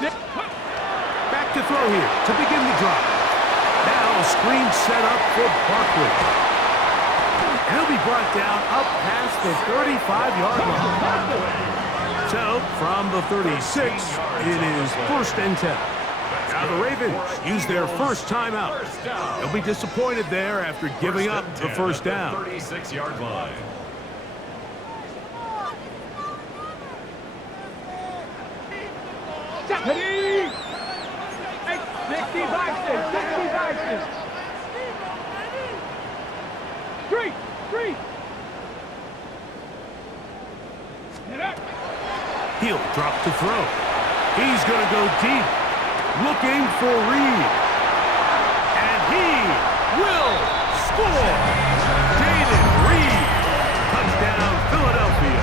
Back to throw here to begin the drive. Now a screen set up for Barkley. And he'll be brought down up past the 35-yard line. So, from the 36, it is 1st and 10. Now the Ravens use their first timeout. They'll be disappointed there after giving up the first down. 36-yard line. Hey, 60 boxes, 60 boxes. Street. He'll drop to throw. He's going to go deep, looking for Reed. And he will score. Jaden Reed. Touchdown, Philadelphia.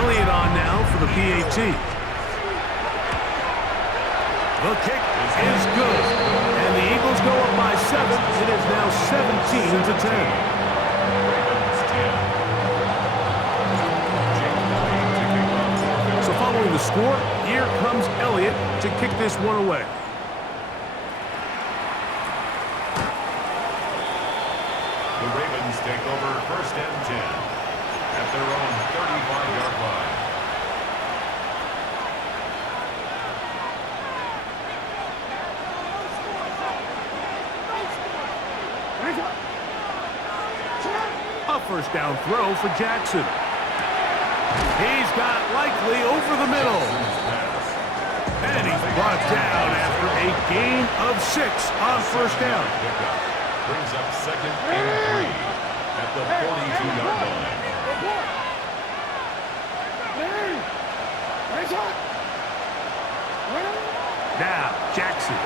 Elliott on now for the PAT. The kick is good. And the Eagles go up by 7. It is now 17-10. Following the score, here comes Elliott to kick this one away. The Ravens take over 1st and 10 at their own 35-yard line. A first down throw for Jackson. He's got Likely over the middle. And he's brought down after a gain of 6 on first down. Brings up 2nd and 3 at the 42-yard line. Now, Jackson.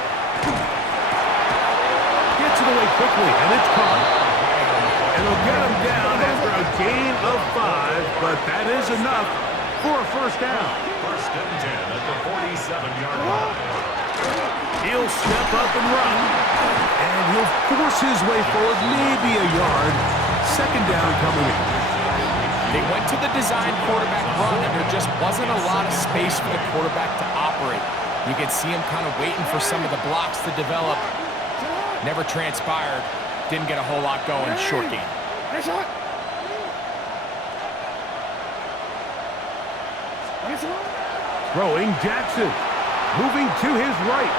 Gets it away quickly, and it's caught. And they'll get him down after a gain of 5, but that is enough for a first down. 1st and 10 at the 47-yard line. He'll step up and run, and he'll force his way forward, maybe a yard. 2nd down coming in. They went to the design quarterback run, and there just wasn't a lot of space for the quarterback to operate. You could see him kind of waiting for some of the blocks to develop. Never transpired. Didn't get a whole lot going. Short game. Throwing Jackson. Moving to his right.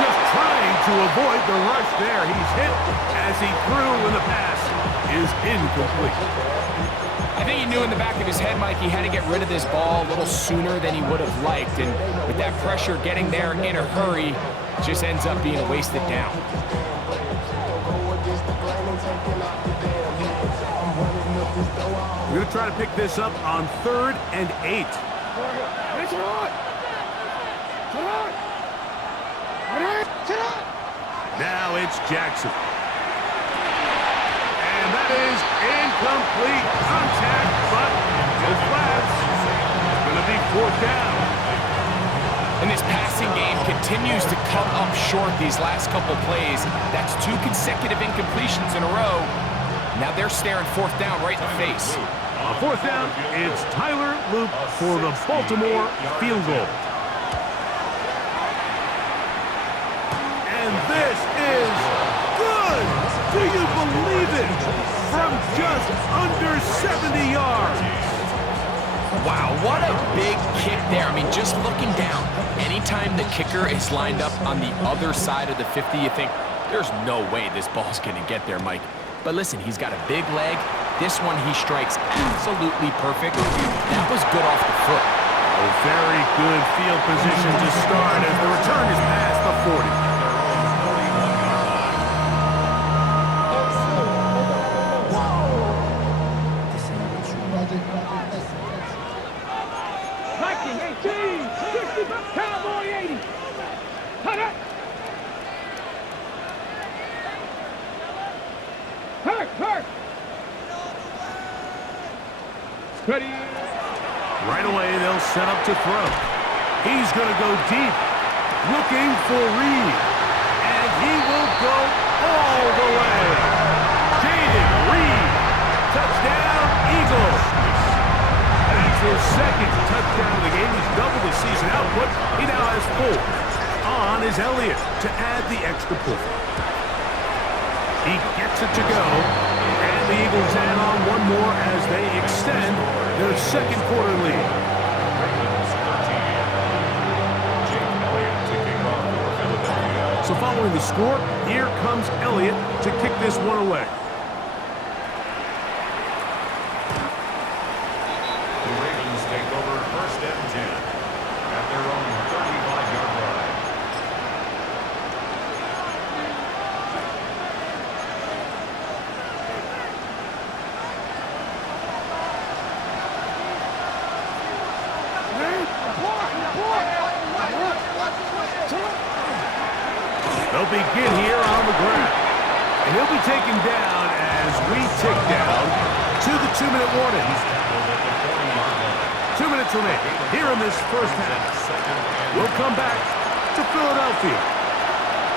Just trying to avoid the rush there. He's hit as he threw, and the pass is incomplete. I think he knew in the back of his head, Mike, he had to get rid of this ball a little sooner than he would have liked. And with that pressure getting there in a hurry, it just ends up being a wasted down. We're going to try to pick this up on 3rd and 8. Now it's Jackson. And that is incomplete contact, but no flags. It's going to be 4th down. And this passing game continues to come up short these last couple plays. That's 2 consecutive incompletions in a row. Now they're staring 4th down right in the face. On 4th down, it's Tyler Luke for the Baltimore field goal. And this is good! Do you believe it? From just under 70 yards. Wow, what a big kick there. I mean, just looking down, anytime the kicker is lined up on the other side of the 50, you think, there's no way this ball's going to get there, Mike. But listen, he's got a big leg. This one he strikes absolutely perfect. That was good off the foot. A very good field position to start as the return is past the 40. Cowboy 80. Cut it. Hurt. Ready. Right away, they'll set up to throw. He's going to go deep, looking for Reed. And he will go all the way. Jaden Reed. Touchdown, Eagles. That's his second touchdown of the game. He's doubled his season output. He now has 4. On is Elliott to add the extra point. He gets it to go. And the Eagles add on one more as they extend their second quarter lead. Ravens 13. Jake Elliott to kick off for Philadelphia. So following the score, here comes Elliott to kick this one away. The Ravens take over first and 10 at their own 35-yard line. They'll begin here on the ground. And he'll be taken down as we tick down to the 2-minute warning. 2 minutes remaining here in this first half. We'll come back to Philadelphia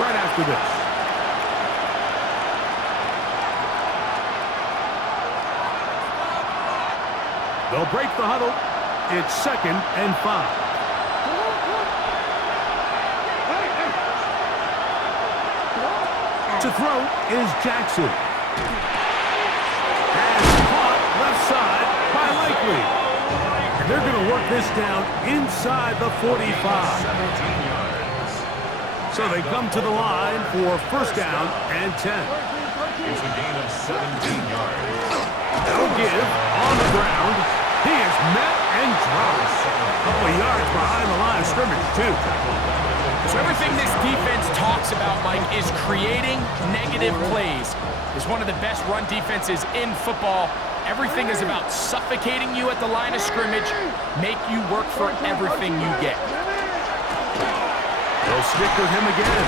right after this. They'll break the huddle. It's 2nd and 5. To throw is Jackson. And caught left side by Likely. And they're going to work this down inside the 45. 17 yards. So they come to the line for first down and 10. It's a gain of 17 yards. They'll give on the ground. He is met and dropped. A couple of yards behind the line of scrimmage, too. So everything this defense talks about, Mike, is creating negative plays. It's one of the best run defenses in football. Everything is about suffocating you at the line of scrimmage, make you work for everything you get. They'll stick with him again.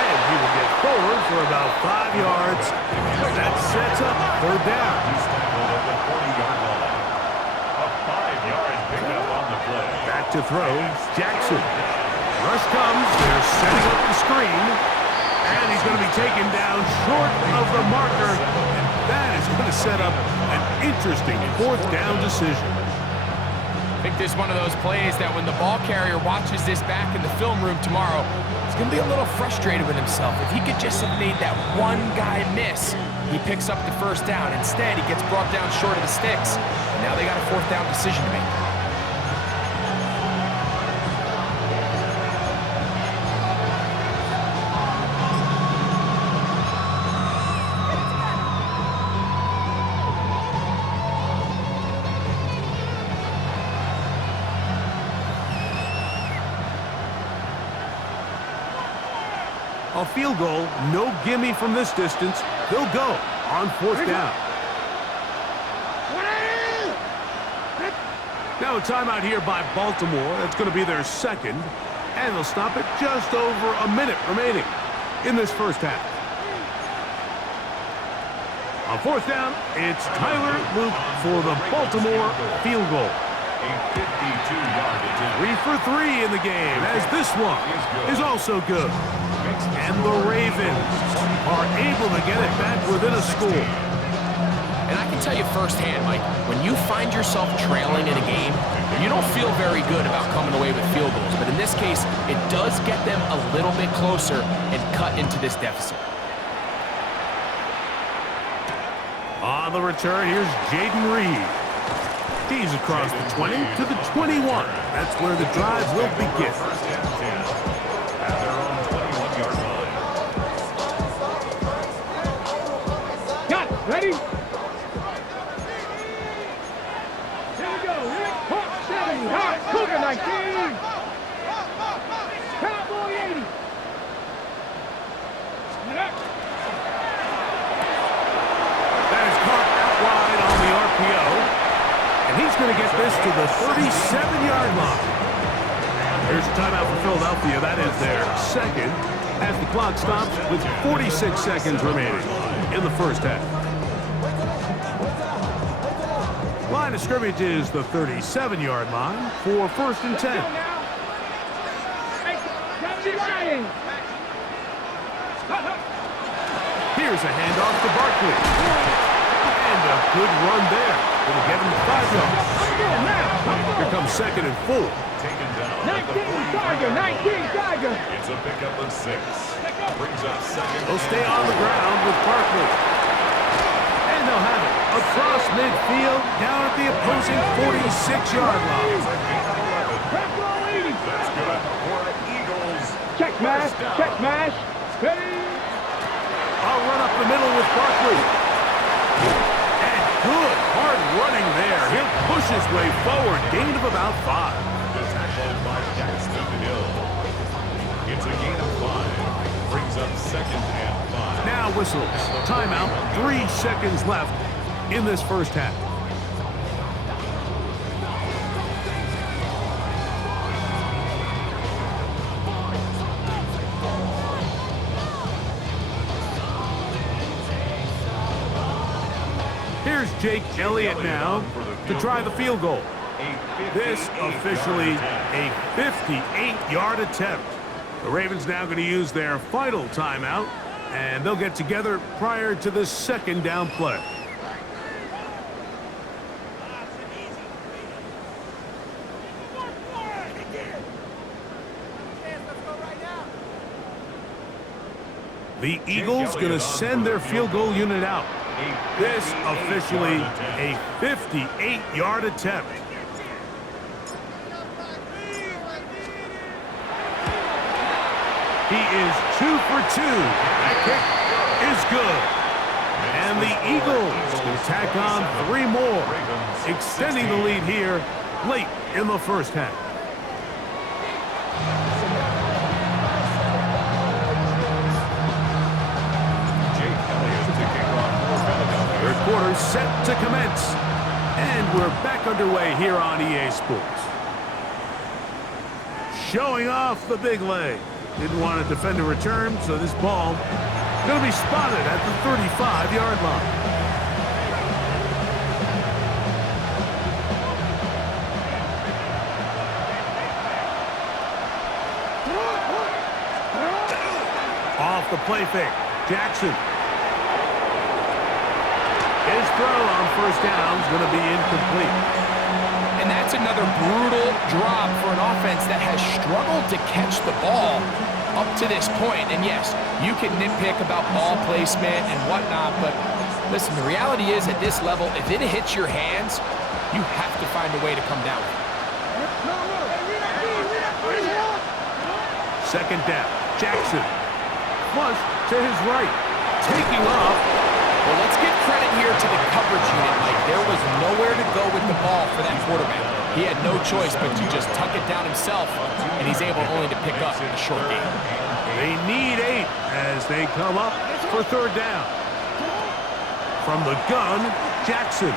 And he will get forward for about 5 yards. That sets up third down. He's tackled at the 40-yard line. A 5-yard pickup on the play. Back to throw, Jackson. Rush comes, they're setting up the screen, and he's going to be taken down short of the marker, and that is going to set up an interesting fourth down decision. I think this is one of those plays that when the ball carrier watches this back in the film room tomorrow, he's going to be a little frustrated with himself. If he could just have made that one guy miss, he picks up the first down. Instead, he gets brought down short of the sticks, and now they got a fourth down decision to make. A field goal, no gimme from this distance. They'll go on fourth down. Now a timeout here by Baltimore. That's going to be their second. And they'll stop it just over a minute remaining in this first half. On fourth down, it's Tyler Luke for the Baltimore field goal. A 52-yard attempt. 3 for 3 in the game, as this one is also good. And the Ravens are able to get it back within a score. And I can tell you firsthand, Mike, when you find yourself trailing in a game, you don't feel very good about coming away with field goals. But in this case, it does get them a little bit closer and cut into this deficit. On the return, here's Jaden Reed. He's across the 20 to the 21. That's where the drive will begin. First and 10 at their own 21-yard line. Got it. Ready? Here we go. Hawk 70. Hawk Cougar 19. Cowboy 80. That is caught out wide on the RPO. And he's going to get this to the 37-yard line. Here's a timeout for Philadelphia. That is their second as the clock stops with 46 seconds remaining in the first half. Line of scrimmage is the 37-yard line for first and 10. Here's a handoff to Barkley. And a good run there. It'll get him to 5 yards. becomes 2nd and 4. Taken down. 19 Tiger, 19 Tiger. It's a pickup of 6. Brings up 2nd. They'll stay on the ground with Barkley. And they'll have it across midfield, down at the opposing 46-yard line. That's good for the Eagles. Check smash, ready. I'll run up the middle with Barkley. And good, hard running there. He'll push his way forward, gain of about 5. The tackle by Daxton Hill. It's a gain of 5. Brings up 2nd and 5. Now whistles. Timeout. 3 seconds left in this first half. Here's Jake Elliott now to try the field goal. This officially a 58-yard attempt. The Ravens now going to use their final timeout, and they'll get together prior to the 2nd down play. The Eagles going to send their field goal unit out. This officially a 58-yard attempt. He is 2 for 2. That kick is good. And the Eagles will tack on 3 more, extending the lead here late in the first half. Third quarter set to commence. And we're back underway here on EA Sports. Showing off the big leg. Didn't want to defend a return, so this ball going to be spotted at the 35-yard line. Off the play fake. Jackson. His throw on first down is going to be incomplete. And that's another brutal drop for an offense that has struggled to catch the ball up to this point. And yes, you can nitpick about ball placement and whatnot, but listen, the reality is at this level, if it hits your hands, you have to find a way to come down with it. 2nd down. Jackson. Flush to his right. Taking off. Well, let's give credit here to the coverage unit. Like, there was nowhere to go with the ball for that quarterback. He had no choice but to just tuck it down himself, and he's able only to pick up a short gain. They need 8 as they come up for 3rd down. From the gun, Jackson.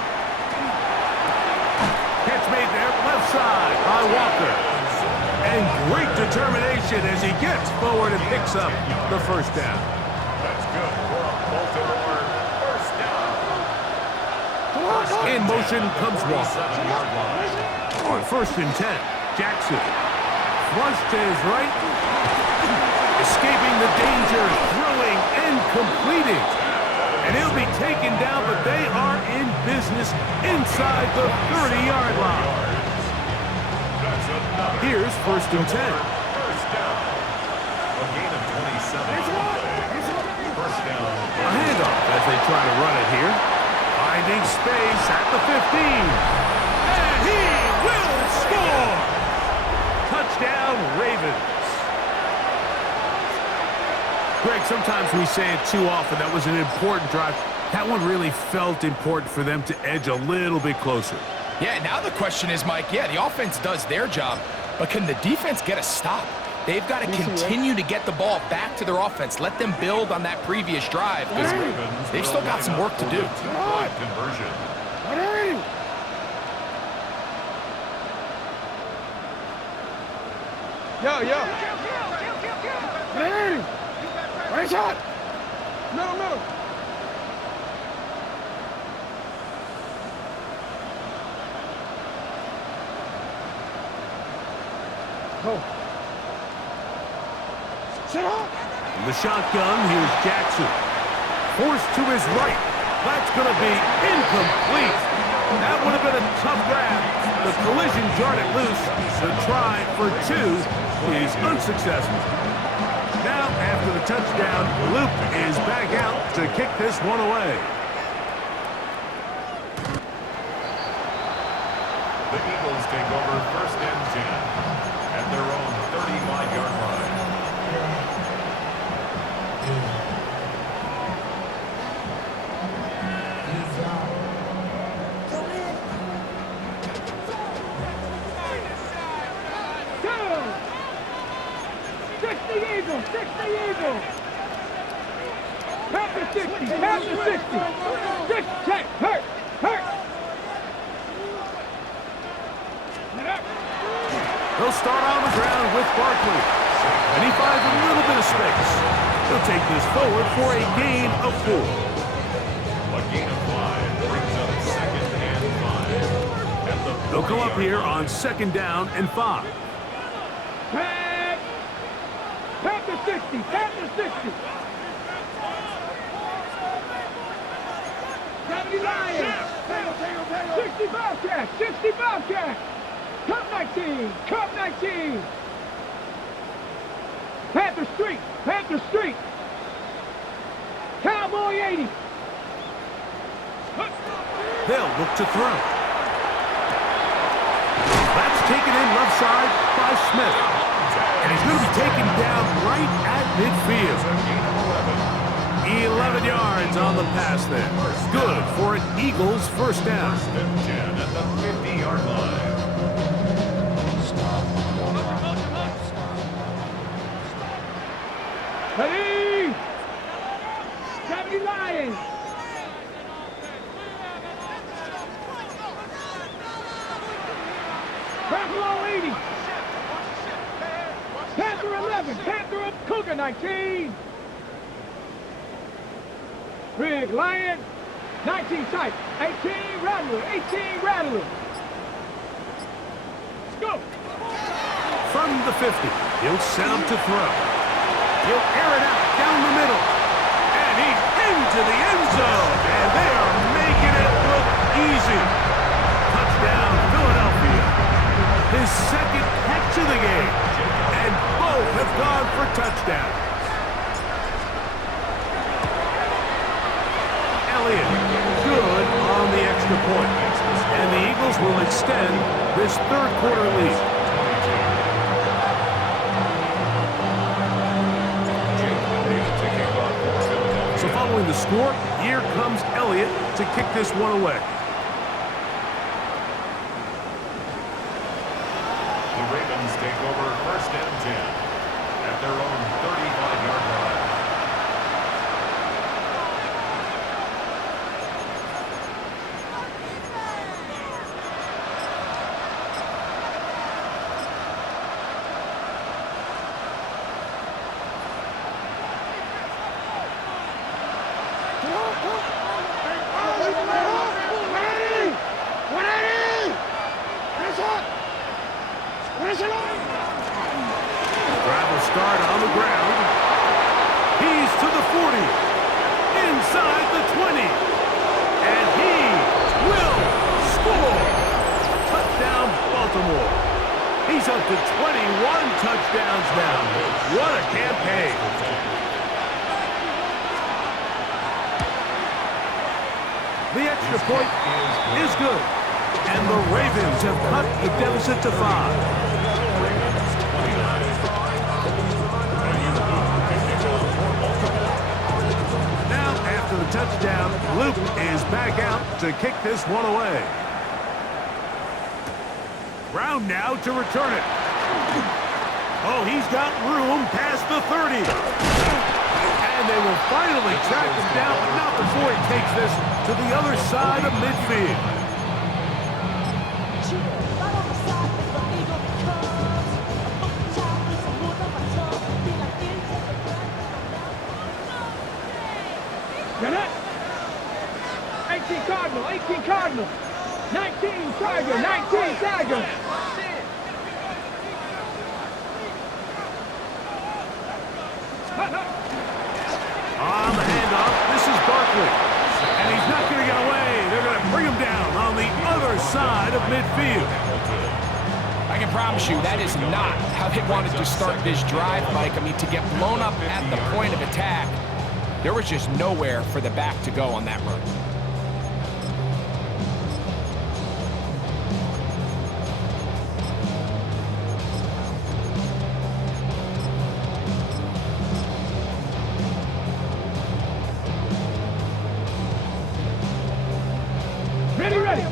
Catch made there, left side by Walker. And great determination as he gets forward and picks up the 1st down. That's good for a Baltimore first down. In motion comes Walker. 7-yard line. On 1st and 10, Jackson. Flush to his right. Escaping the danger, throwing and completing. And he'll be taken down, but they are in business inside the 30-yard line. Here's 1st and 10. First down. A gain of 27 on the play. First down. A handoff as they try to run it here. Finding space at the 15. And he will score! Touchdown, Ravens. Greg, sometimes we say it too often. That was an important drive. That one really felt important for them to edge a little bit closer. Yeah, now the question is, Mike, yeah, the offense does their job, but can the defense get a stop? They've got to continue to get the ball back to their offense. Let them build on that previous drive because they've still got some work to do. Conversion. Yo. Hey! Right shot! Middle. Go. Sit up! In the shotgun, here's Jackson. Forced to his right. That's going to be incomplete. That would have been a tough grab. The collision jarred it loose. The try for 2 is unsuccessful. Now, after the touchdown, Luke is back out to kick this one away. The Eagles take over 1st and 10 at their own 35-yard line. Eagles, 60 Eagles. Pass the 60, pass the 60. 6, check, hurt. He'll start on the ground with Barkley. And he finds a little bit of space. He'll take this forward for a gain of 4. A gain of 5 brings up 2nd and 5. At the They'll come up here on 2nd down and 5. Pass the 60, pass the 60. 70 Lions. 60 Bobcats, 60 Bobcats. Cup 19, Cup 19. Panther Street. Cowboy 80. They'll look to throw. That's taken in left side by Smith. And he's going to be taken down right at midfield. 11 yards on the pass there. Good for an Eagles 1st down. 1st and 10 at the 50-yard line. Ready? 70 Lions. Buffalo 80. Panther 11. Panther up. Cougar 19. Rig Lion. 19 tight. 18 Rattler. 18 Rattler. Let's go. From the 50, he'll send him to throw. He'll air it out down the middle. And he's into the end zone. And they are making it look easy. Touchdown, Philadelphia. His 2nd catch of the game. And both have gone for touchdowns. Elliott, good on the extra point. And the Eagles will extend this 3rd quarter lead. So following the score, here comes Elliott to kick this one away. The Ravens take over 1st and 10 at their own 35-yard line. Drive will start on the ground. He's to the 40. Inside the 20. And he will score. Touchdown, Baltimore. He's up to 21 touchdowns now. What a campaign. The extra point is good. And the Ravens have cut the deficit to 5. Now, after the touchdown, Luke is back out to kick this one away. Brown now to return it. Oh, he's got room past the 30. And they will finally track him down, but not before he takes this to the other side of midfield. Get it? 18 Cardinal, 18 Cardinal. 19 Tiger, 19 Tiger. On the handoff, this is Barkley. And he's not going to get away. They're going to bring him down on the other side of midfield. promise you, that is not how they wanted to start this drive, Mike. I mean, to get blown up at the point of attack, there was just nowhere for the back to go on that run.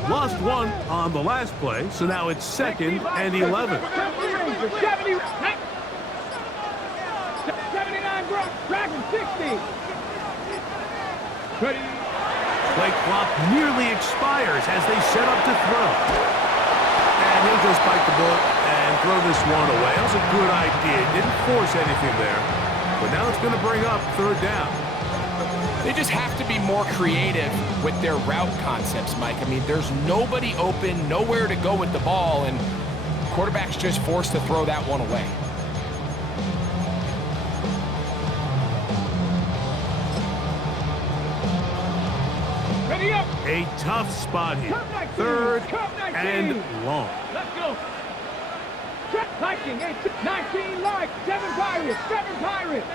Lost one on the last play, so now it's 2nd and 11. 79 Brock, Dragon 60. Play clock nearly expires as they set up to throw. And he'll just bite the bullet and throw this one away. That was a good idea. Didn't force anything there. But now it's going to bring up 3rd down. They just have to be more creative with their route concepts, Mike. I mean, there's nobody open, nowhere to go with the ball, and quarterback's just forced to throw that one away. Ready up. A tough spot here. 3rd and long. Let's go. Viking, 19 live, 7 Pirates, 7 Pirates.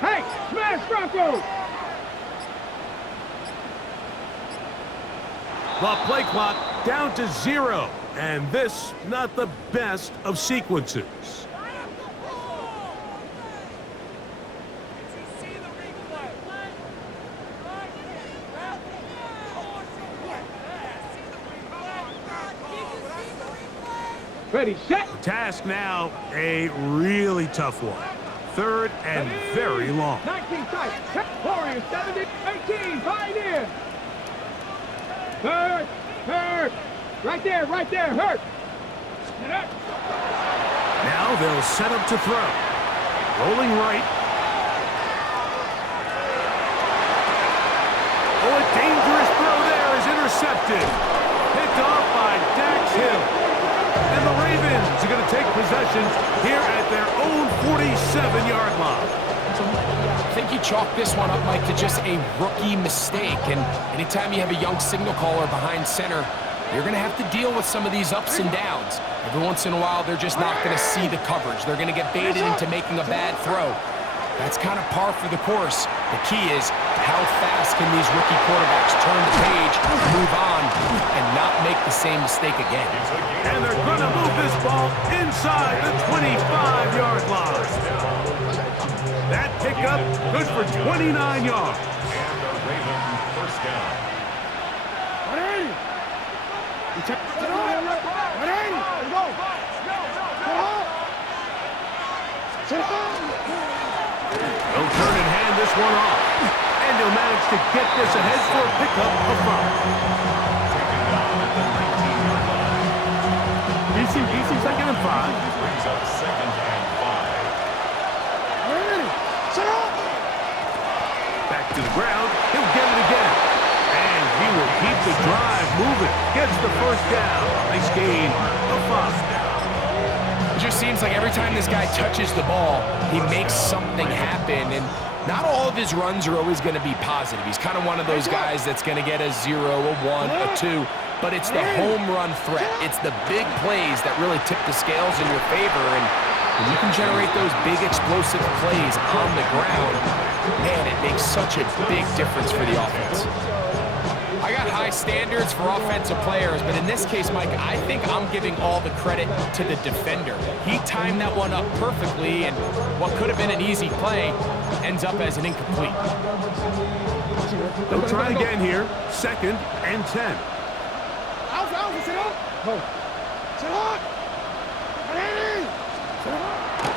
Hey, smash Broncos! The play clock down to 0. And this, not the best of sequences. Ready, set. The task now, a really tough one. 3rd and very long. 19 tight. Warriors 70, 18, Pioneer. Hurt. Right there, hurt. Now they'll set up to throw. Rolling right. Oh, a dangerous throw there is intercepted. Picked off by Dax Hill. And the Ravens are going to take possession here at their own 47-yard line. I think you chalk this one up, Mike, to just a rookie mistake. And anytime you have a young signal caller behind center, you're going to have to deal with some of these ups and downs. Every once in a while, they're just not going to see the coverage. They're going to get baited into making a bad throw. That's kind of par for the course. The key is how fast can these rookie quarterbacks turn the page, move on, and not make the same mistake again. And they're going to move this ball inside the 25-yard line. That pickup good for 29 yards. And the Ravens first down. They'll turn and hand this one off. And they'll manage to get this ahead for a pickup of 5. Taken down at the 19-yard line. Easy, 2nd and 5. Brings up 2nd and 5. Back to the ground. He'll get it again. And he will keep the drive moving. Gets the 1st down. Nice gain of 5. It just seems like every time this guy touches the ball, he makes something happen. And not all of his runs are always going to be positive. He's kind of one of those guys that's going to get a 0, a 1, a 2. But it's the home run threat. It's the big plays that really tip the scales in your favor. And when you can generate those big explosive plays on the ground, man, it makes such a big difference for the offense. I got high standards for offensive players, but in this case, Mike, I think I'm giving all the credit to the defender. He timed that one up perfectly, and what could have been an easy play ends up as an incomplete. They'll try again here. 2nd and 10.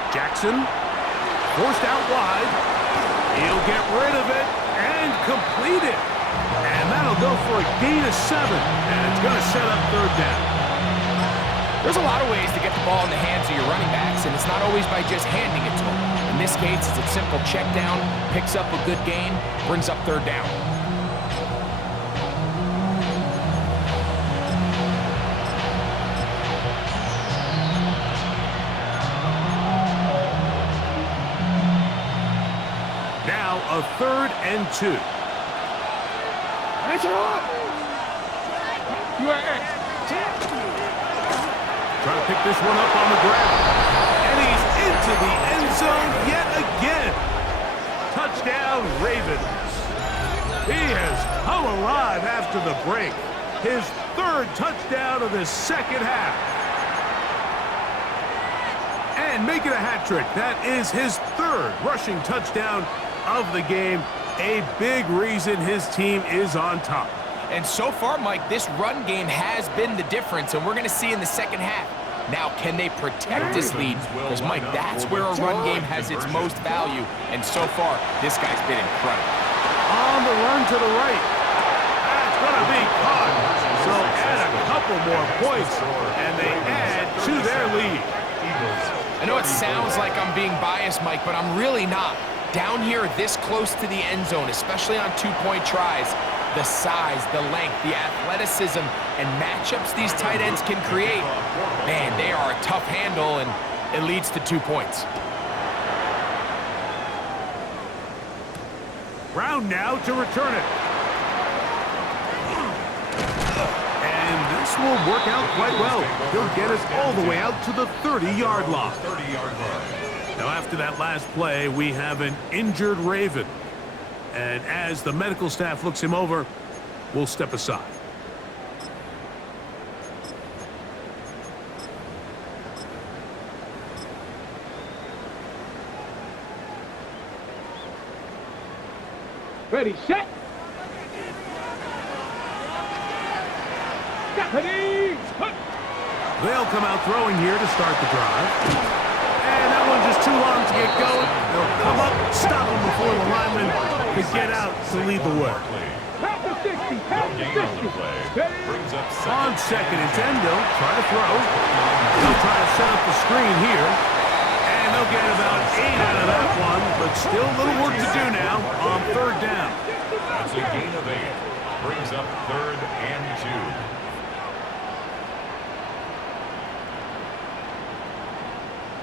Jackson forced out wide. He'll get rid of it and complete it. And that'll go for a gain of 7. And it's going to set up 3rd down. There's a lot of ways to get the ball in the hands of your running backs, and it's not always by just handing it to them. In this case, it's a simple check down, picks up a good gain, brings up 3rd down. Now a 3rd and 2. Trying to pick this one up on the ground. And he's into the end zone yet again. Touchdown, Ravens. He has come alive after the break. His third touchdown of the second half. And making a hat trick. That is his third rushing touchdown of the game. A big reason his team is on top. And so far, Mike, this run game has been the difference, and we're going to see in the second half. Now, can they protect this lead? Because, Mike, that's where a run game has its most value, and so far, this guy's been incredible. On the run to the right. That's going to be caught. So add a couple more points, and they add to their lead. I know it sounds like I'm being biased, Mike, but I'm really not. Down here, this close to the end zone, especially on two-point tries, the size, the length, the athleticism, and matchups these tight ends can create, man, they are a tough handle, and it leads to 2 points. Brown now to return it. And this will work out quite well. He'll get us all the way out to the 30-yard line. Now, after that last play, we have an injured Raven. And as the medical staff looks him over, we'll step aside. Ready, set. Ready, hut. They'll come out throwing here to start the drive. And that one's just too long to get going. They'll come up, stop him before the lineman can get out to lead the way. Half the 60, half the 60. Ready. On second and 10, they'll try to throw. They'll try to set up the screen here. And they'll get about 8 out of that one, but still a little work to do now on third down. That's a gain of 8. Brings up 3rd and 2.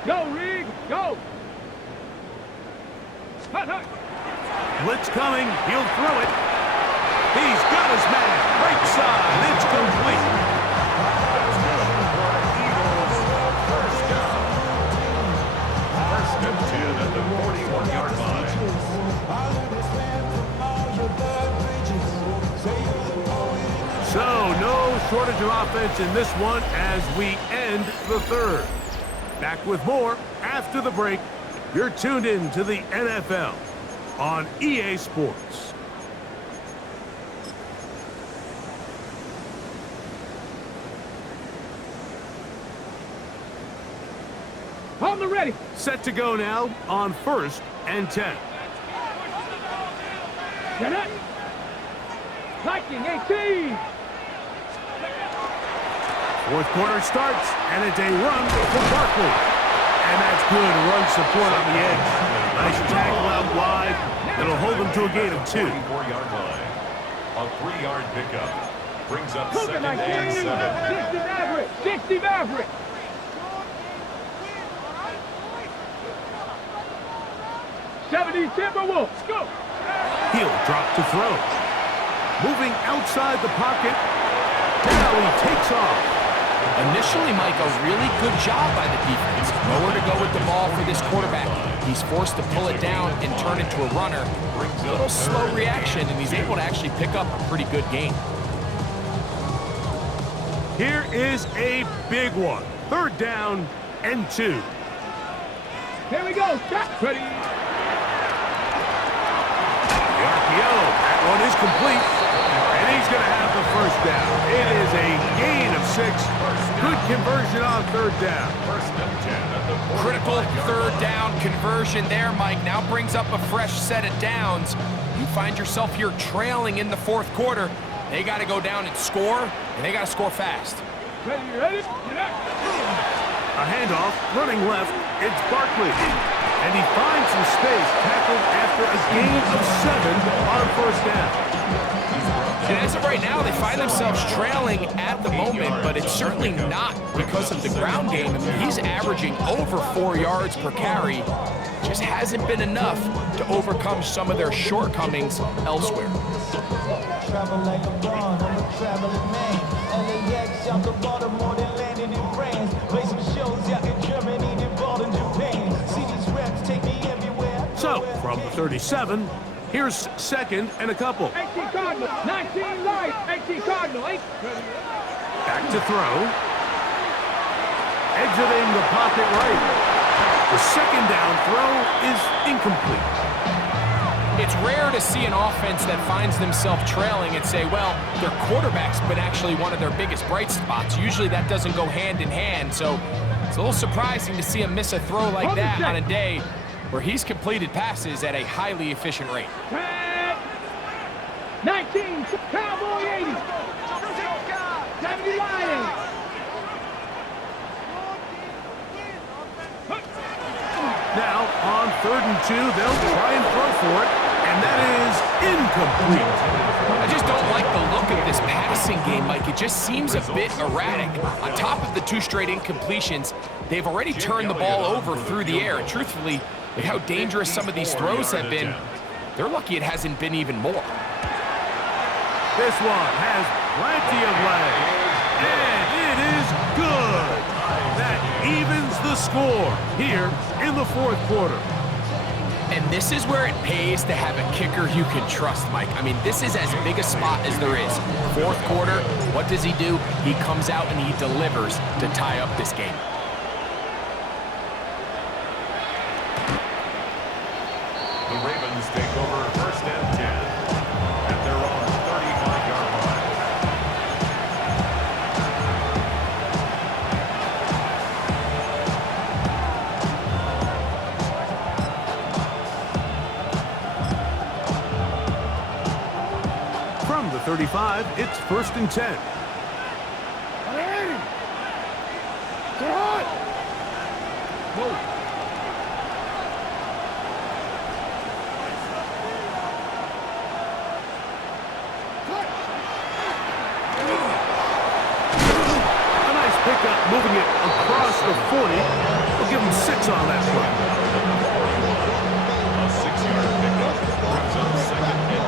Go, Reed, go. Hut, hut. Blitz coming, he'll throw it. He's got his man, right side, it's complete. First down. 1st and 10 at the 41-yard line. So, no shortage of offense in this one as we end the third. Back with more after the break. You're tuned in to the NFL on EA Sports. On the ready. Set to go now on 1st and 10. Get it. Viking 18. Fourth quarter starts, and it's a run for Barkley. And that's good run support on the edge. Nice tackle out wide. That'll hold them to a gain of 2. 44-yard line. A 3-yard pickup. Brings up Cougar 2nd 19. and 7. 60 Maverick. 60 Maverick. Timberwolves, go! He'll drop to throw. Moving outside the pocket. Now he takes off. Initially, Mike, a really good job by the defense. Nowhere to go with the ball for this quarterback. He's forced to pull it down and turn into a runner. A little slow reaction, and he's able to actually pick up a pretty good gain. Here is a big one. 3rd down and 2. Here we go. Stop. Ready. The RPO. That one is complete. And he's going to have the 1st down. It is a gain of 6. Good conversion on 3rd down. 1st and 10 at the 40. Critical 3rd down conversion there, Mike. Now brings up a fresh set of downs. You find yourself here trailing in the 4th quarter. They got to go down and score, and they got to score fast. Ready, ready, get up. A handoff, running left, it's Barkley. And he finds some space, tackled after a gain of 7 on 1st down. And as of right now, they find themselves trailing at the moment, but it's certainly not because of the ground game. I mean, he's averaging over 4 yards per carry. Just hasn't been enough to overcome some of their shortcomings elsewhere. Travel like a bond, I'm a traveling man. LAX out the Baltimore, then landed in France. From the 37, here's second and a couple. 18 Cardinal, 19 light, 18 Cardinal, 8. Back to throw. Exiting the pocket right. The second down throw is incomplete. It's rare to see an offense that finds themselves trailing and say, well, their quarterback's been actually one of their biggest bright spots. Usually that doesn't go hand in hand, so it's a little surprising to see him miss a throw like that on a day where he's completed passes at a highly efficient rate. 19, Cowboy 80. 70 Lions. Now, on 3rd and 2, they'll try and throw for it, and that is incomplete. I just don't like the look of this passing game, Mike. It just seems a bit erratic. On top of the 2 straight incompletions, they've already turned the ball over through the air. And truthfully, with how dangerous some of these throws have been, they're lucky it hasn't been even more. This one has plenty of legs, and it is good. That evens the score here in the 4th quarter. And this is where it pays to have a kicker you can trust, Mike. I mean, this is as big a spot as there is. 4th quarter, what does he do? He comes out and he delivers to tie up this game. The Ravens take over 1st and 10 at their own 35-yard line. From the 35, it's 1st and 10. Moving it across the 40. We'll give him 6 on that play. A 6-yard pickup brings up 2nd and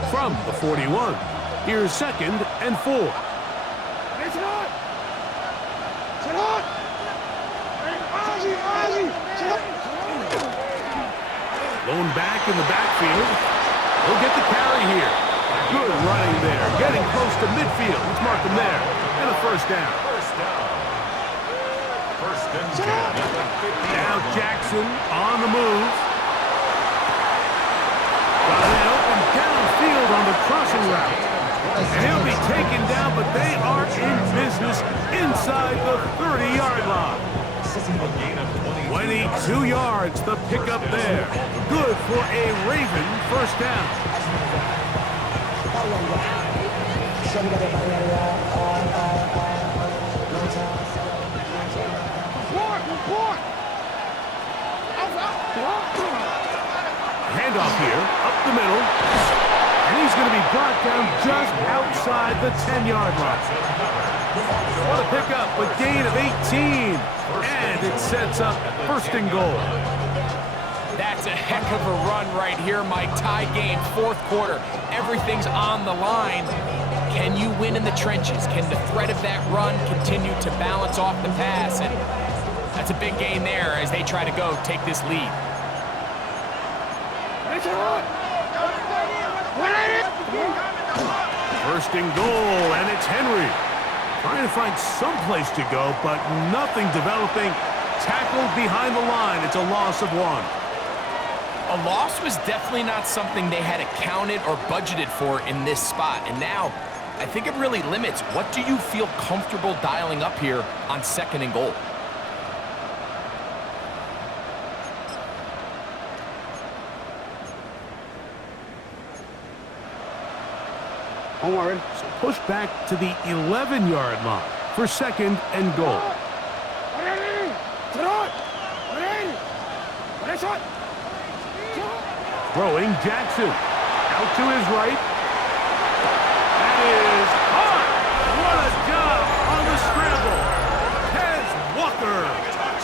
4. From the 41, here's 2nd and 4. Lone back in the backfield. He'll get the carry here. Good running there. Getting close to midfield. Let's mark him there. And a 1st down. 1st and 10 at the 50. Now Jackson on the move. Got it open downfield on the crossing route. And he'll be taken down, but they are in business inside the 30-yard line. 22 yards, the pickup there. Good for a Raven 1st down. Handoff here, up the middle. And he's going to be brought down just outside the 10-yard line. What a pickup, a gain of 18. And it sets up 1st and goal. That's a heck of a run right here, Mike. Tie game, 4th quarter. Everything's on the line. Can you win in the trenches? Can the threat of that run continue to balance off the pass? And that's a big gain there as they try to go take this lead. 1st and goal, and it's Henry. Trying to find some place to go, but nothing developing. Tackled behind the line. It's a loss of 1. A loss was definitely not something they had accounted or budgeted for in this spot. And now, I think it really limits what do you feel comfortable dialing up here on 2nd and goal. Don't worry. So push back to the 11-yard line for 2nd and goal. Throwing Jackson. Out to his right. That is hot. What a job on the scramble. Tez Walker.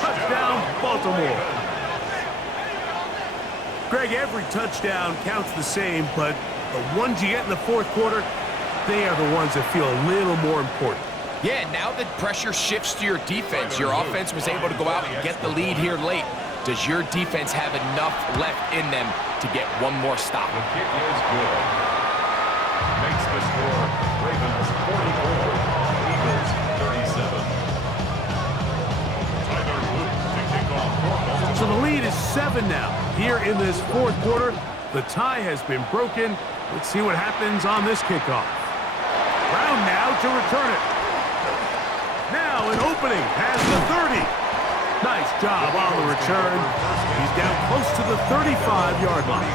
Touchdown, Baltimore. Greg, every touchdown counts the same, but the ones you get in the 4th quarter, they are the ones that feel a little more important. Yeah, now the pressure shifts to your defense. Your offense was able to go out and get the lead here late. Does your defense have enough left in them to get one more stop? The kick is good. Makes the score Ravens 44, Eagles 37. Tyler Luke to kick off for So the lead is 7 now. Here in this fourth quarter, the tie has been broken. Let's see what happens on this kickoff. Brown now to return it. Now an opening has the 30. Nice job on the return. He's down close to the 35-yard line.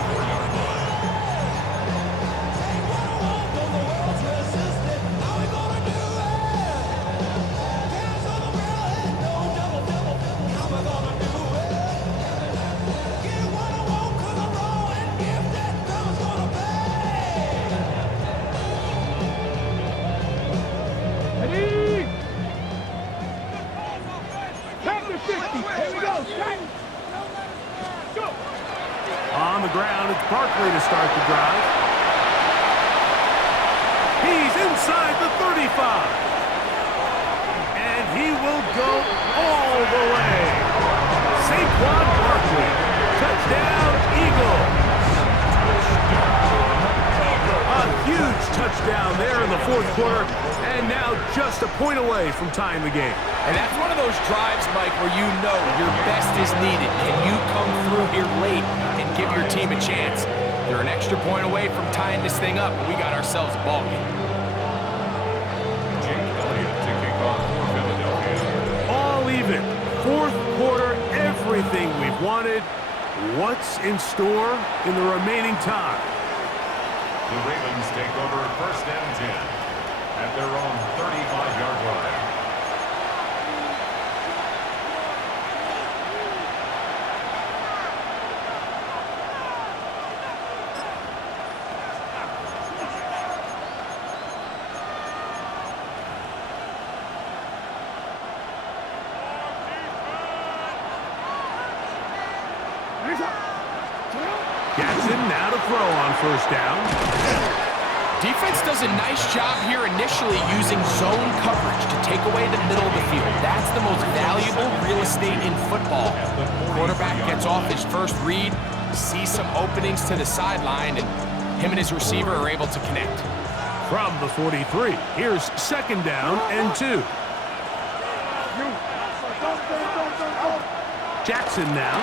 Ready? Count to 50. Here we go. Set. Go. On the ground, it's Barkley to start the drive. He's inside the 35. And he will go all the way. Saquon Barkley. Touchdown, Eagles. A huge touchdown there in the fourth quarter. And now just a point away from tying the game. And that's one of those drives, Mike, where you know your best is needed. Can you come through here late and give your team a chance? They're an extra point away from tying this thing up, and we got ourselves a ball game. Jake Elliott to kick off for Philadelphia. All even. Fourth quarter, everything we've wanted. What's in store in the remaining time? The Ravens take over first and 10 at their own 35-yard line. Jackson now to throw on first down. Defense does a nice job here initially using zone coverage to take away the middle of the field. That's the most valuable real estate in football. Quarterback gets off his first read, sees some openings to the sideline, and him and his receiver are able to connect. From the 43, here's second down and 2. Jackson now.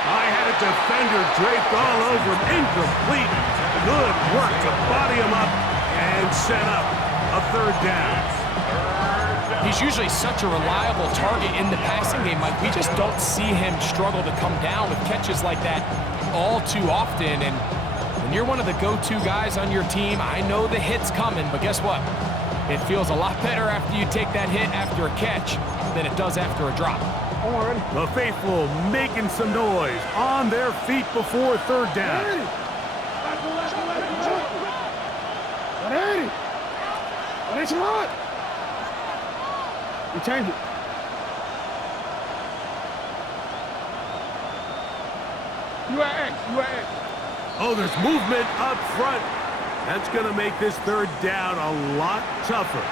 I had a defender draped all over him. Incomplete. Good work to body him up and set up a third down. He's usually such a reliable target in the passing game, Mike. We just don't see him struggle to come down with catches like that all too often. And when you're one of the go-to guys on your team, I know the hit's coming, but guess what? It feels a lot better after you take that hit after a catch than it does after a drop. The faithful making some noise on their feet before third down. 180. 180. You change it. You are X. You are X. Oh, there's movement up front. That's going to make this third down a lot tougher.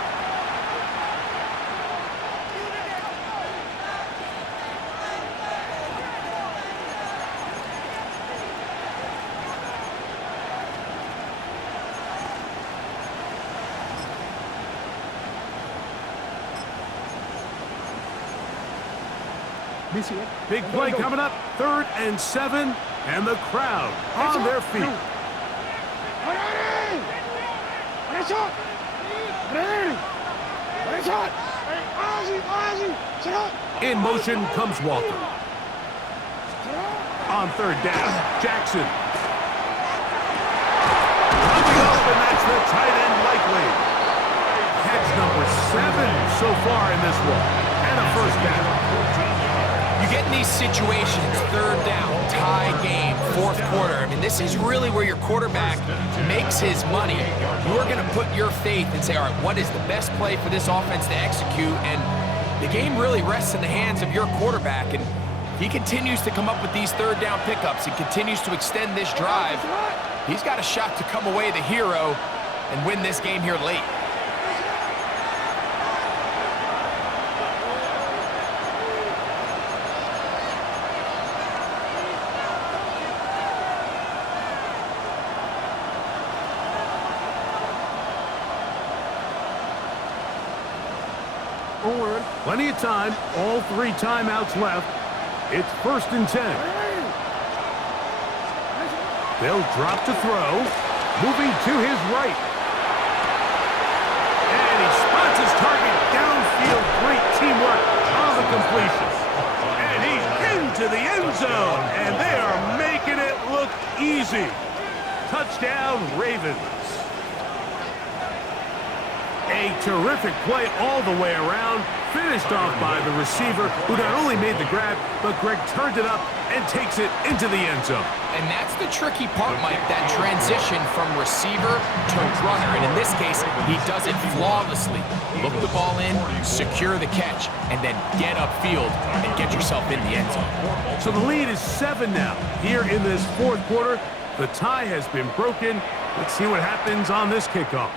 Big play coming up, 3rd and 7, and the crowd on their feet. In motion comes Walker. On third down, Jackson. Coming up, and that's the tight end likely. Catch number 7 so far in this one, and a first down. You get in these situations, third down, tie game, fourth quarter. I mean, this is really where your quarterback makes his money. You're going to put your faith and say, all right, what is the best play for this offense to execute? And the game really rests in the hands of your quarterback. And he continues to come up with these third down pickups and continues to extend this drive. He's got a shot to come away the hero and win this game here late. Plenty of time, all 3 timeouts left. It's 1st and 10. They'll drop to throw, moving to his right. And he spots his target downfield. Great teamwork on the completion. And he's into the end zone, and they are making it look easy. Touchdown, Ravens. A terrific play all the way around, finished off by the receiver, who not only made the grab, but Greg turned it up and takes it into the end zone. And that's the tricky part, Mike, that transition from receiver to runner. And in this case, he does it flawlessly. Look the ball in, secure the catch, and then get upfield and get yourself in the end zone. So the lead is 7 now. Here in this 4th quarter, the tie has been broken. Let's see what happens on this kickoff.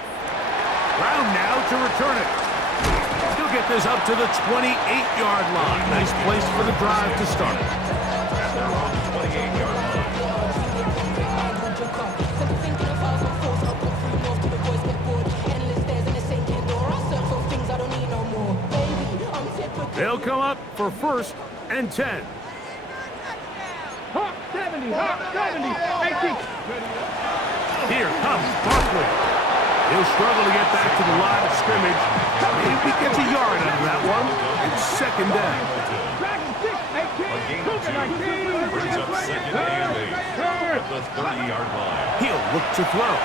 Brown now to return it. He'll get this up to the 28-yard line. Nice place for the drive to start. At their own 28-yard line. They'll come up for 1st and 10. Hawk 70, Hawk 70, 18. Here comes Barkley. He'll struggle to get back to the line of scrimmage. Maybe gets a yard out of that one. It's 2nd down. Dragon 6, 18, Cougar 19. Brings up 2nd and 8 at the 30-yard line. He'll look to throw.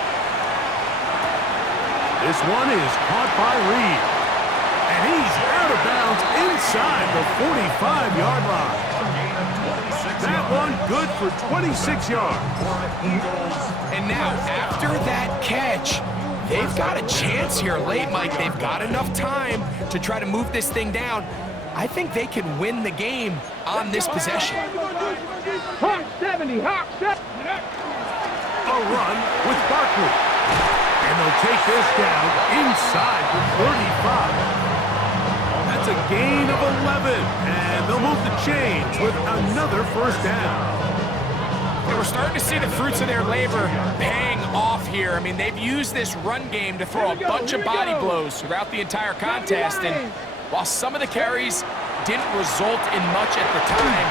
This one is caught by Reed. And he's out of bounds inside the 45-yard line. That one good for 26 yards. And now, after that catch, they've got a chance here late, Mike. They've got enough time to try to move this thing down. I think they can win the game on this possession. Hawk 70, Hawk 70. A run with Barkley. And they'll take this down inside the 35. That's a gain of 11. And they'll move the chains with another 1st down. And we're starting to see the fruits of their labor paying off here. I mean, they've used this run game to throw a bunch of body blows throughout the entire contest. And while some of the carries didn't result in much at the time.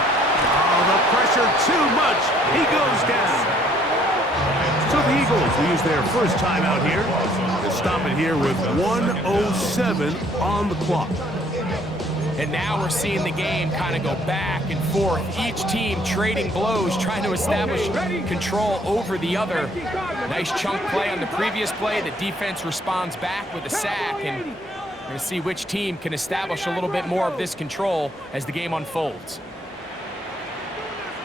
Oh, the pressure too much. He goes down. So the Eagles will use their 1st timeout here. They'll stop it here with 1:07 on the clock. And now we're seeing the game kind of go back and forth. Each team trading blows, trying to establish control over the other. Nice chunk play on the previous play. The defense responds back with a sack. And we're going to see which team can establish a little bit more of this control as the game unfolds.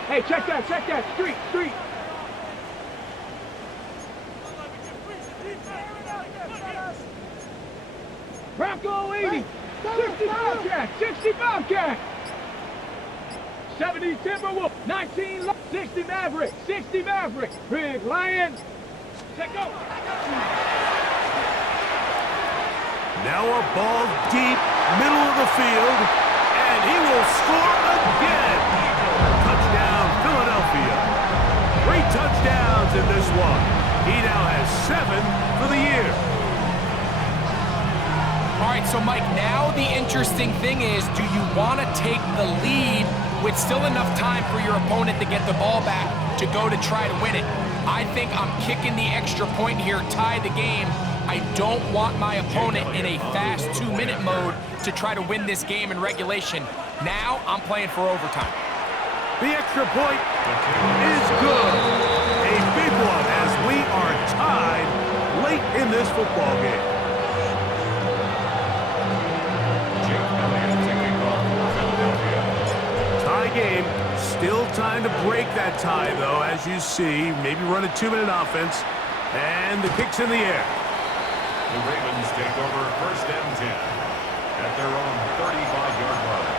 Hey, check that, street. Bronco 80, 60 Bobcat, 70 Timberwolf, 19, 60 Maverick, Big Lion, set go. Now a ball deep, middle of the field, and he will score again. Touchdown, Philadelphia. 3 touchdowns in this one. He now has 7 for the year. All right, so Mike, now the interesting thing is, do you want to take the lead with still enough time for your opponent to get the ball back to go to try to win it? I think I'm kicking the extra point here, tie the game. I don't want my opponent in a fast 2-minute mode to try to win this game in regulation. Now I'm playing for overtime. The extra point is good. A big one as we are tied late in this football game. Tie game. Still time to break that tie, though, as you see. Maybe run a 2-minute offense. And the kick's in the air. The Ravens take over 1st and 10 at their own 35-yard line.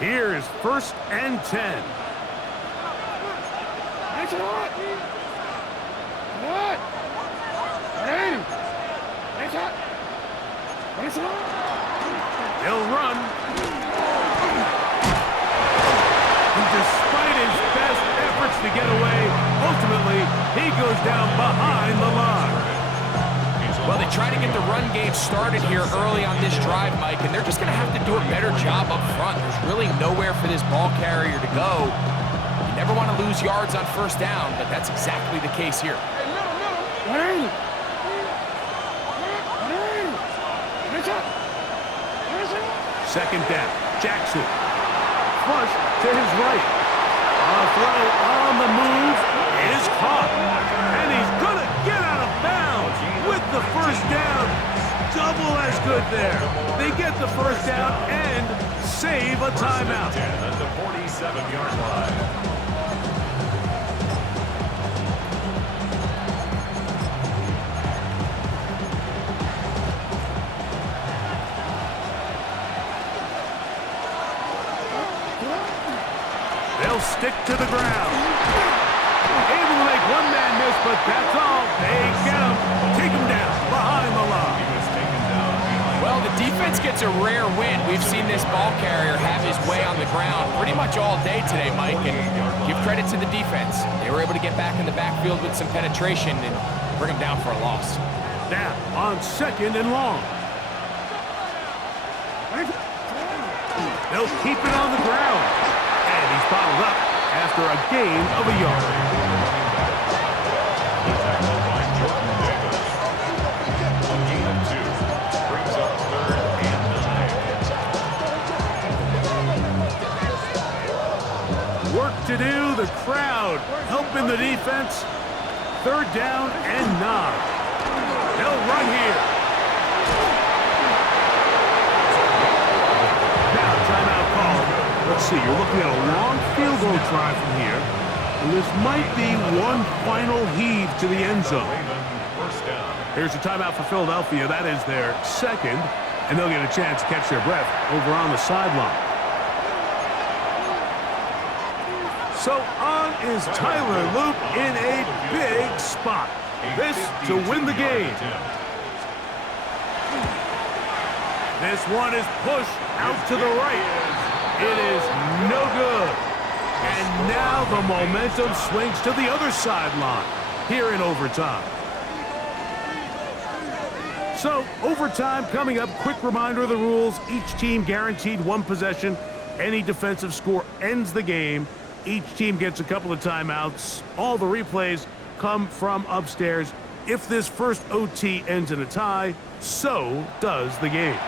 Here is 1st and 10. That's hot. What? Hey. That's hot. That's hot. He'll run. And despite his best efforts to get away, ultimately, he goes down behind the line. Well, they try to get the run game started here early on this drive, Mike, and they're just going to have to do a better job up front. There's really nowhere for this ball carrier to go. You never want to lose yards on 1st down, but that's exactly the case here. Hey. Second down, Jackson. Flush to his right. A throw on the move is caught. And he's going to get out of bounds with the 1st down. Double as good there. They get the 1st down and save a timeout. At the 47-yard line. They'll stick to the ground. Able to make one man miss, but that's all. They get him. Take him down behind the line. He was taken down behind. Well, the defense gets a rare win. We've seen this ball carrier have his way on the ground pretty much all day today, Mike, and give credit to the defense. They were able to get back in the backfield with some penetration and bring him down for a loss. Now on 2nd and long. They'll keep it on the ground. And he's bottled up after a gain of a yard. Tackled by Jordan Davis. A gain of 2. Brings up 3rd and 9. Work to do. The crowd helping the defense. 3rd down and 9. They'll run here. Now timeout called. Let's see, you're looking at a long field goal try from here. And this might be one final heave to the end zone. Raven, 1st down. Here's a timeout for Philadelphia. That is their 2nd. And they'll get a chance to catch their breath over on the sideline. So on is Tyler Loop in a big spot. This to win the game. This one is pushed out to the right. It is no good. And now the momentum swings to the other sideline here in overtime. So, overtime coming up. Quick reminder of the rules. Each team guaranteed 1 possession. Any defensive score ends the game. Each team gets a couple of timeouts. All the replays come from upstairs. If this first OT ends in a tie, so does the game.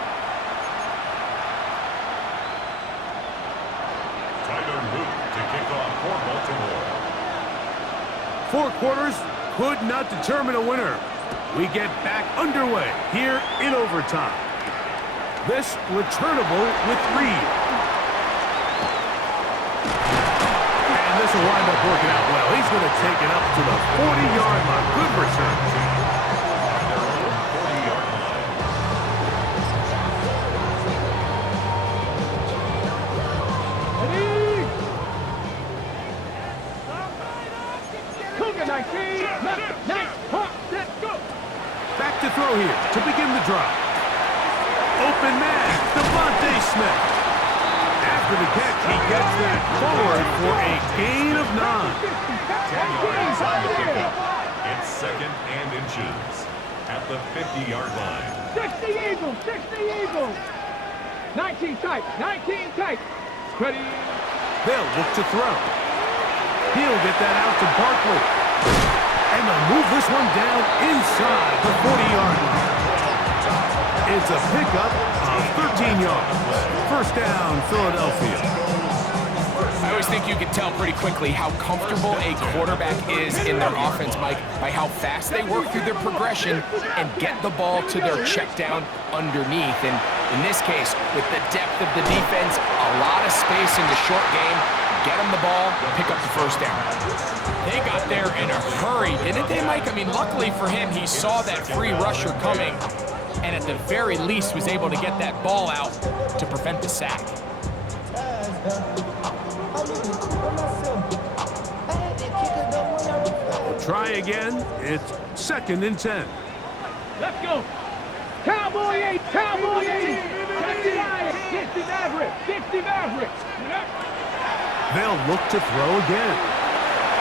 Tyler Luke to kick off for Baltimore. 4 quarters could not determine a winner. We get back underway here in overtime. This returnable with Reed. And this will wind up working out well. He's going to take it up to the 40-yard line. Good return. Back to throw here to begin the drive. Open man, Devontae Smith. After the catch, he gets that forward for a gain of 9. 10 yards on the pickup. It's 2nd and inches at the 50-yard line. 60 Eagles, 60 Eagles. 19 tight, 19 tight. Ready. They'll look to throw. He'll get that out to Barkley. And they'll move this one down inside the 40-yard line. It's a pickup of 13 yards. 1st down, Philadelphia. I always think you can tell pretty quickly how comfortable a quarterback is in their offense, Mike, by how fast they work through their progression and get the ball to their check down underneath. And in this case, with the depth of the defense, a lot of space in the short game, get him the ball, pick up the 1st down. They got there in a hurry, didn't they, Mike? I mean, luckily for him, he saw that free rusher coming and at the very least was able to get that ball out to prevent the sack. Try again. It's 2nd and 10. Let's go. Cowboy 8, Cowboy 8. 60 Lions, 60 Mavericks, 60 Mavericks. They'll look to throw again.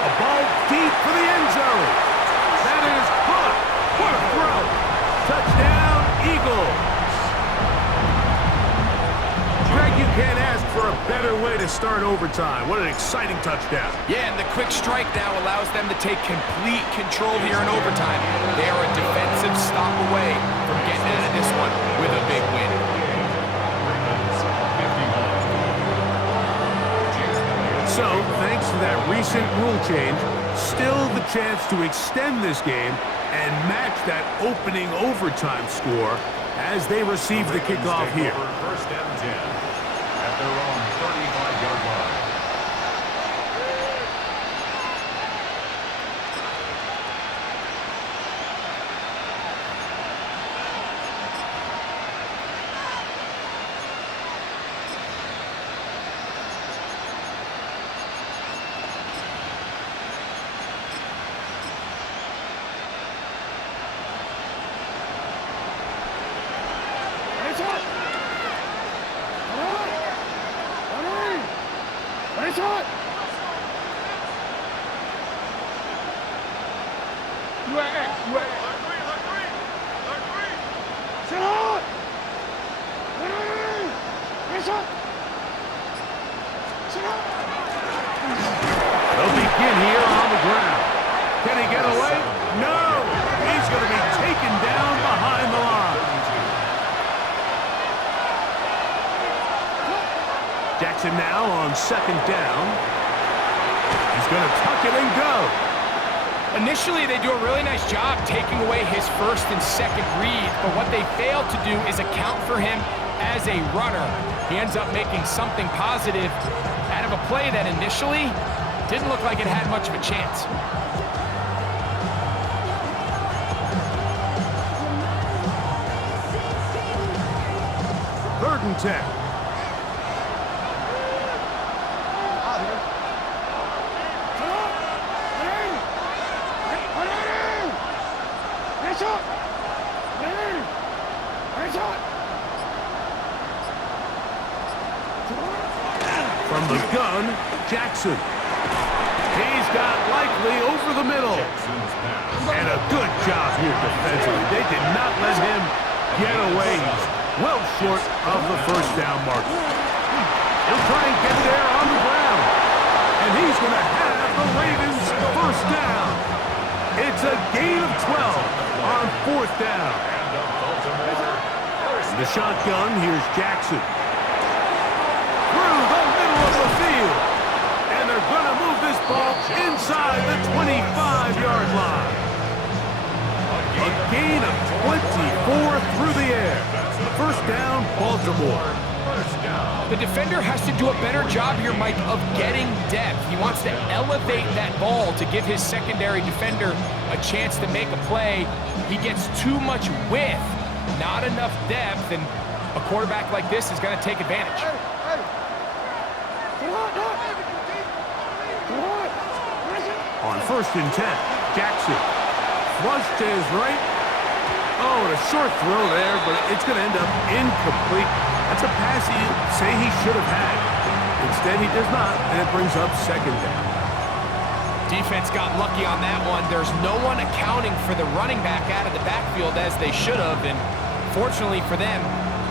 A ball deep for the end zone. That is caught. What a throw. Touchdown, Eagles. Greg, you can't ask for a better way to start overtime. What an exciting touchdown. Yeah, and the quick strike now allows them to take complete control here in overtime. They are a defensive stop away from getting out of this one with a big win. So, thanks to that recent rule change, still the chance to extend this game and match that opening overtime score as they receive the kickoff here. 1st and 10 at their own 35-yard line. They'll begin here on the ground. Can he get away? No! He's going to be taken down behind the line. Jackson now on 2nd down. He's going to tuck it and go. Initially, they do a really nice job taking away his 1st and 2nd read, but what they fail to do is account for him as a runner. He ends up making something positive out of a play that initially didn't look like it had much of a chance. 3rd and 10. From the gun, Jackson. He's got Likely over the middle. And a good job here defensively. They did not let him get away. He's well short of the 1st down mark. He'll try and get there on the ground. And he's going to have the Ravens 1st down. It's a gain of 12 on 4th down. The shotgun, here's Jackson. Through the middle of the field. And they're going to move this ball inside the 25-yard line. A gain of 24 through the air. 1st down, Baltimore. The defender has to do a better job here, Mike, of getting depth. He wants to elevate that ball to give his secondary defender a chance to make a play. He gets too much width, not enough depth, and a quarterback like this is going to take advantage. On 1st and 10, Jackson. Flush to his right. Oh, and a short throw there, but it's going to end up incomplete. That's a pass he'd say he should have had. Instead, he does not, and it brings up 2nd down. Defense got lucky on that one. There's no one accounting for the running back out of the backfield as they should have, and fortunately for them,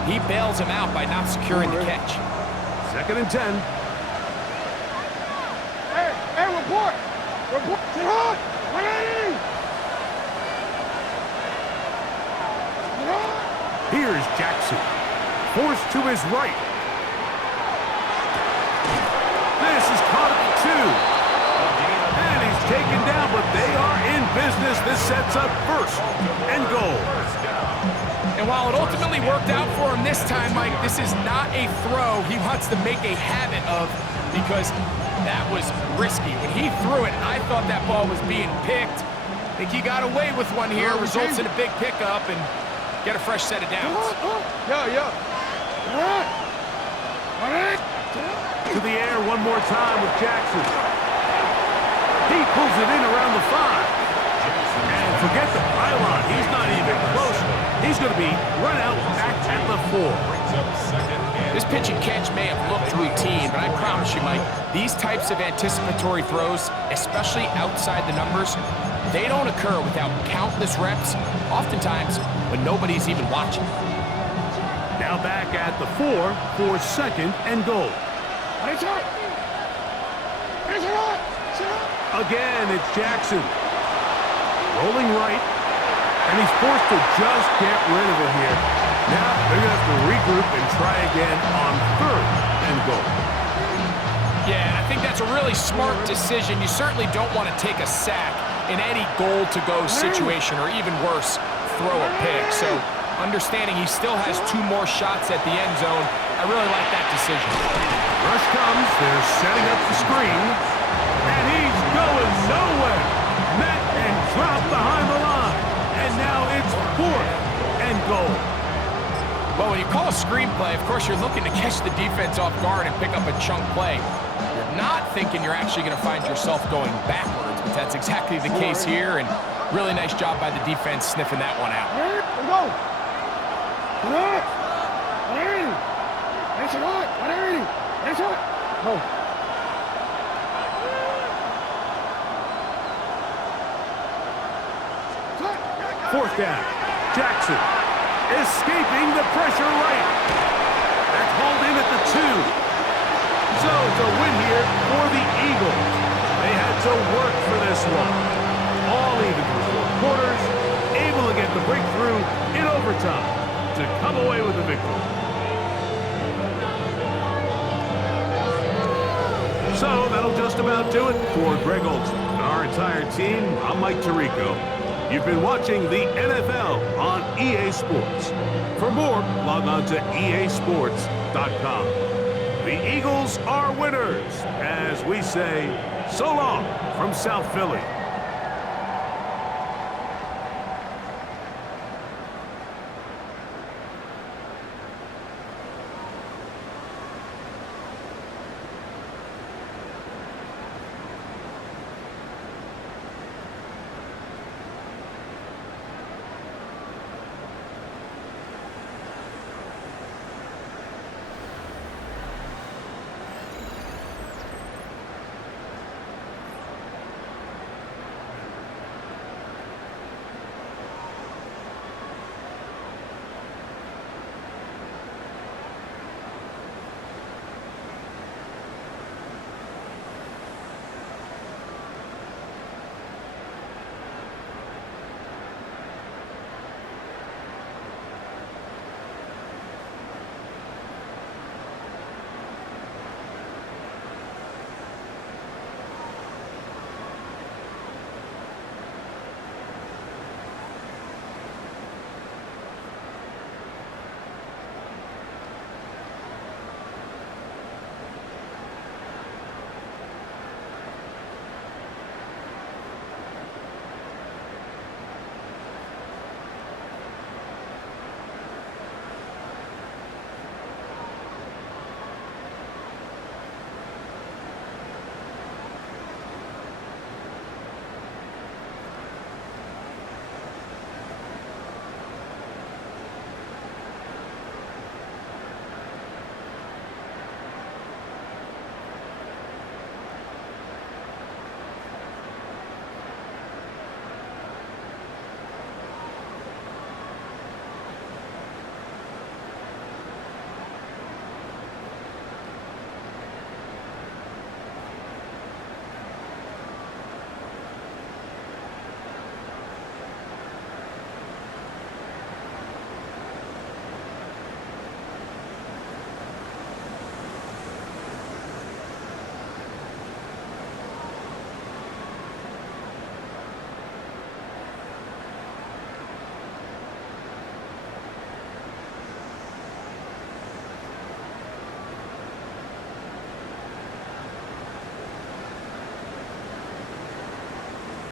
he bails him out by not securing the catch. 2nd and 10. Hey, report! Report! Sit hard! Ready! Here's Jackson. Forced to his right. This is caught at the 2. And he's taken down, but they are in business. This sets up 1st and goal. And while it ultimately worked out for him this time, Mike, this is not a throw he wants to make a habit of because that was risky. When he threw it, I thought that ball was being picked. I think he got away with one here, results in a big pickup and get a fresh set of downs. Yeah. To the air one more time with Jackson. He pulls it in around the 5. And forget the pylon. He's not even close. He's going to be run out back at the 4. Brings up second and This pitch and catch may have looked routine, but I promise you, Mike, these types of anticipatory throws, especially outside the numbers, they don't occur without countless reps, oftentimes when nobody's even watching. Now back at the 4 for second and goal. Again, it's Jackson. Rolling right. And he's forced to just get rid of it here. Now they're going to have to regroup and try again on third and goal. Yeah, and I think that's a really smart decision. You certainly don't want to take a sack in any goal-to-go situation, or even worse, throw a pick. So understanding he still has 2 more shots at the end zone, I really like that decision. Rush comes. They're setting up the screen. And he's going nowhere. Met and dropped behind the line. And now it's 4th and goal. Well, when you call a screenplay, of course, you're looking to catch the defense off guard and pick up a chunk play. You're not thinking you're actually going to find yourself going backwards, but that's exactly the case here, and really nice job by the defense sniffing that one out. Fourth down. Jackson escaping the pressure right. That's hauled in at the 2. So it's a win here for the Eagles. They had to work for this one. All even through 4 quarters, able to get the breakthrough in overtime to come away with the victory. So that'll just about do it for Greg Olsen and our entire team. I'm Mike Tirico. You've been watching the NFL on EA Sports. For more, log on to easports.com. The Eagles are winners, as we say, so long from South Philly.